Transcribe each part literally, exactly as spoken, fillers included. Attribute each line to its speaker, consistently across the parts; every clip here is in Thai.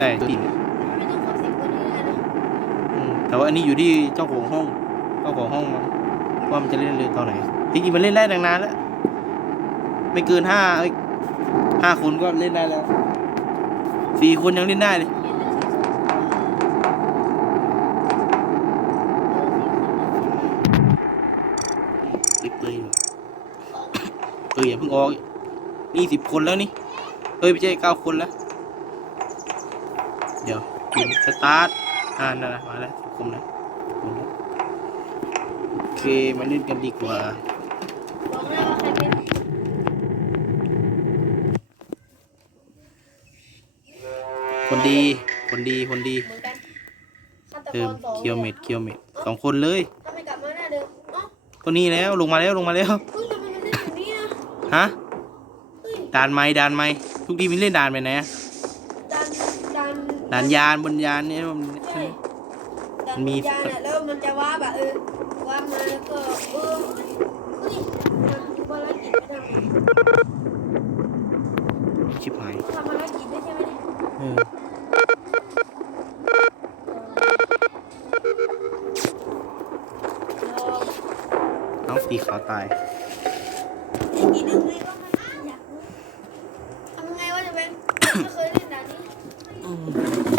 Speaker 1: แต่ปิ่น
Speaker 2: ไม่ต้องครบสิบคนนี้ได้นะ
Speaker 1: อืมแต่ว่าอันนี้อยู่ที่เจ้าของห้องเจ้าของห้องว่ามันจะเล่นเลยตอนไหนจริงๆมันเล่นได้ตั้งนานแล้วไม่เกินห้าเอ้ยห้าคนก็เล่นได้แล้วสี่คนยังเล่นได้เลย
Speaker 2: เห็นแล้วสีส้มเออสีคนละ
Speaker 1: ลิปเลยเอออย่าเพิ่งออกนี่สิบคนแล้วนี่เอ้ยไม่ใช่เก้าคนแล้วเดี๋ยวปิดสตาร์ทอ่านั่นนะมาแล้วสิบคนแล้วโอเคมาเล่นกันดีกว่า
Speaker 2: บอกได้ว่าใครเป็น
Speaker 1: คนดีคนดีคนดี
Speaker 2: เหมือนกันฆาต
Speaker 1: เอก อ
Speaker 2: รสอง
Speaker 1: เคียวเม็ดเคียวเม็ดสองคนเลย
Speaker 2: ถ้าไม่กลับมาหน้าเดิมเนาะ
Speaker 1: ก็นี่แล้วลงมาแล้วลงมาแล้ว
Speaker 2: เฮ้ยทำไมมันเล่นอย่างนี้นะ
Speaker 1: ฮะ
Speaker 2: เฮ้ย
Speaker 1: ด่านไม้ด่านไม้ทุกทีมันเล่นด่านไปไหนอะ
Speaker 2: ดันดัน
Speaker 1: ด่านยานบนยานเนี่ยมัน
Speaker 2: ใช่ดัน
Speaker 1: มี
Speaker 2: มียานอะแล้วมันจะว้าบอะเออว้าบมาแล้วก็เออเฮ้ยมันดูภารกิจไม่ทำเอง
Speaker 1: ชิบหาย
Speaker 2: ทำภารกิจได้ใช่ไหมเนี่ย
Speaker 1: เออ
Speaker 2: เออ
Speaker 1: น้องสีขาวตาย
Speaker 2: อีกกี่ดึงเลยก็มันอยากรู้ทำยังไงว่าจะเป็น ไม่เคยเล่นด่านนี้
Speaker 1: อืม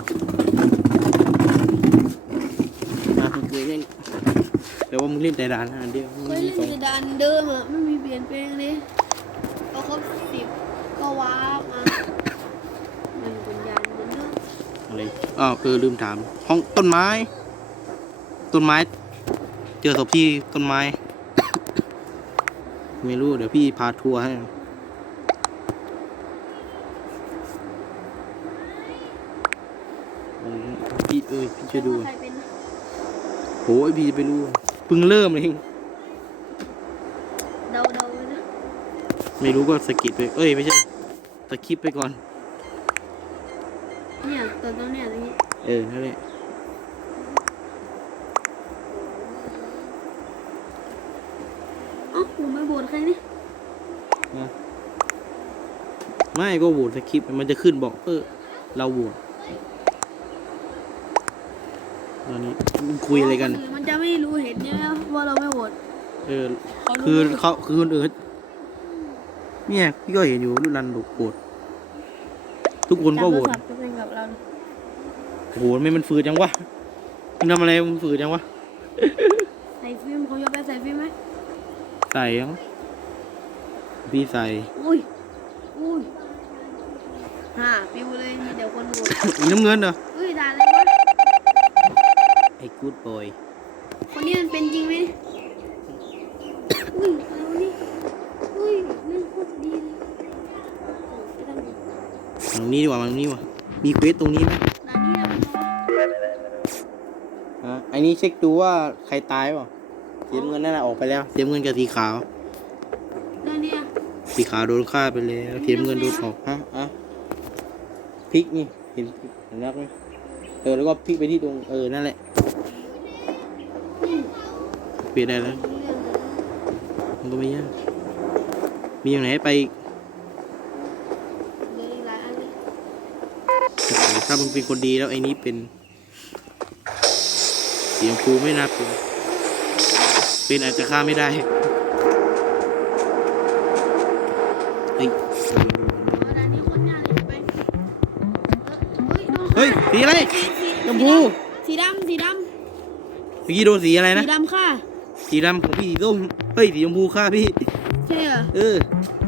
Speaker 1: มาเพิ่งเคยเล่นแต่ว่ามึงเล่นแต่ด่านอันเดียวมึง
Speaker 2: เคย
Speaker 1: มี
Speaker 2: เล่น
Speaker 1: สอง
Speaker 2: แต่ด่านเดิมอะไม่มีเปลี่ยนแปลงเลยพอครบสิบก็ว้าบมามันเป็นยานเหมือนเดิม
Speaker 1: อะไรอ้าวเออลืมถามห้องต้นไม้ ต้นไม้ เจอศพที่ต้นไม้ ไม่รู้เดี๋ยวพี่พาทัวร์ให้อืมพี่เออพี่ช่วยดู
Speaker 2: ใครเป็นนะ
Speaker 1: โอ้ยพี่จะไปรู้เพิ่งเริ่มเอง
Speaker 2: เดาเดาๆเลยนะ
Speaker 1: ไม่รู้ก็สกิปไปเอ้ยไม่ใช่สกิปไปก่อน
Speaker 2: เนี่ยตัวตรงเนี้ยตรงนี้
Speaker 1: เออนั่นแหละ
Speaker 2: อ๋อผมไม่โบนใครนี่
Speaker 1: นะไม่ก็โหวตสกิปมันจะขึ้นบอกเออเราโหวตตอนนี้คุยอะไรกัน
Speaker 2: คมันจะไม่รู้เห็นใช่ไหมว่าเราไม่โหวต
Speaker 1: เออ
Speaker 2: เขารู้
Speaker 1: คือ
Speaker 2: ไหม
Speaker 1: เขาคือคนอื่นเนี่ยพี่ก็เห็นอยู่รุ่นรันโหวตทุกคนก็โหวต
Speaker 2: จำโทรศัพท์จะเป็นกับเรา
Speaker 1: โหไม่มันฝืดจังวะมึงทำอะไรมึงฝืดจังวะ
Speaker 2: ใส่ฟิล์มเขายกไปใส่ฟิล์มไหม
Speaker 1: ใส่ยังพี่ใส่
Speaker 2: อุ้ยอุ้ยฮ่าปิวเลยเดี๋ยวคนโหวต
Speaker 1: อีน้ำเงินเหรอ
Speaker 2: อุ้ยด่าอะไรวะ
Speaker 1: ไอ้กู๊ดบอย
Speaker 2: คนนี้มันเป็นจริงไหมอุ้ยอะไรวะนี่อุ้ยเล่นโคตรดีเลยไม่ต้อง
Speaker 1: ตรงนี้ดีกว่าตรงนี้ดีกว่ามีเควสตรงนี้ไหม
Speaker 2: ด่านนี้นะมันบอกว่า
Speaker 1: ฮะอันนี้เช็คดูว่าใครตายเปล่าสีน้ำเงินนั่นแหละออกไปแล้วสีน้ำเงินกับสีขาว
Speaker 2: ด่านเนี้ย
Speaker 1: สีขาวโดนฆ่าไปแล้วสีน้ำเงินโดนออกฮะอ่ะพลิกนี่เห็นเห็นนักไหมเออแล้วก็พลิกไปที่ตรงเออนั่นแหละเปลี่ยนได้แล้ว
Speaker 2: เรื่องเลย
Speaker 1: มันก็ไม่ยากมีอย่างไหนให้ไปอีก
Speaker 2: เหลืออีกหลายอันเลย
Speaker 1: ถ้ามึงเป็นคนดีแล้วไอ้นี้เป็นสีชมพูไม่น่าเป็นเป็นอาจจะฆ่าไม่ได้เฮ้ย
Speaker 2: เออด่านนี้โคนยากเลยไปเออเฮ้ยโดน
Speaker 1: เฮ้ยสีอะไร
Speaker 2: สีสี
Speaker 1: ชมพู
Speaker 2: สีดำสีด
Speaker 1: เมื่อกี้โดนสีอะไร
Speaker 2: ำ
Speaker 1: นะ
Speaker 2: สีดำค่ะ
Speaker 1: สีดำของพี่สีส้มเฮ้ยสีชมพูฆ่าพี่
Speaker 2: ใช่เหรอ
Speaker 1: เออ